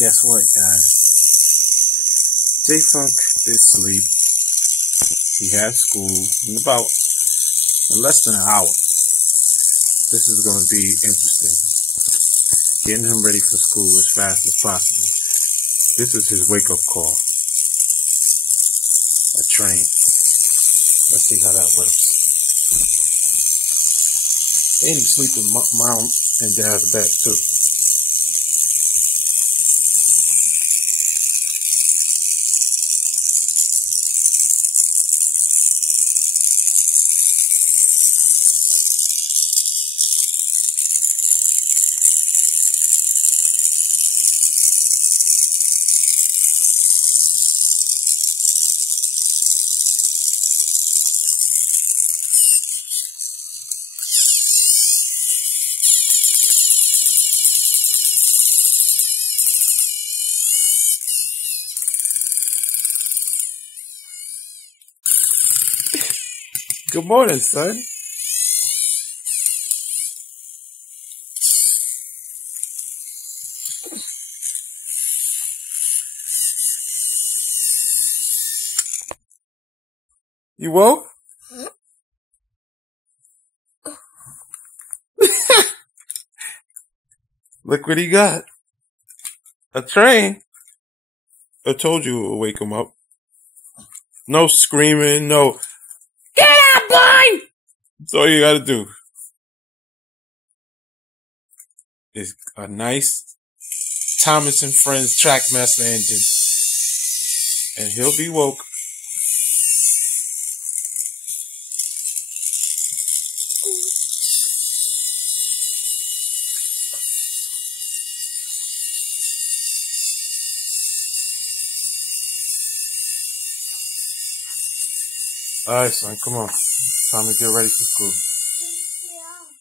Guess what, guys? Jfunk is asleep. He has school in less than an hour. This is going to be interesting. Getting him ready for school as fast as possible. This is his wake-up call. A train. Let's see how that works. And he's sleeping mom and dad's bed too. Good morning, son. You woke? Look what he got. A train. I told you it would wake him up. No screaming, no. Get out, boy! That's all you gotta do. It's a nice Thomas and Friends Trackmaster engine. And he'll be woke. Alright, son, come on. Time to get ready for school.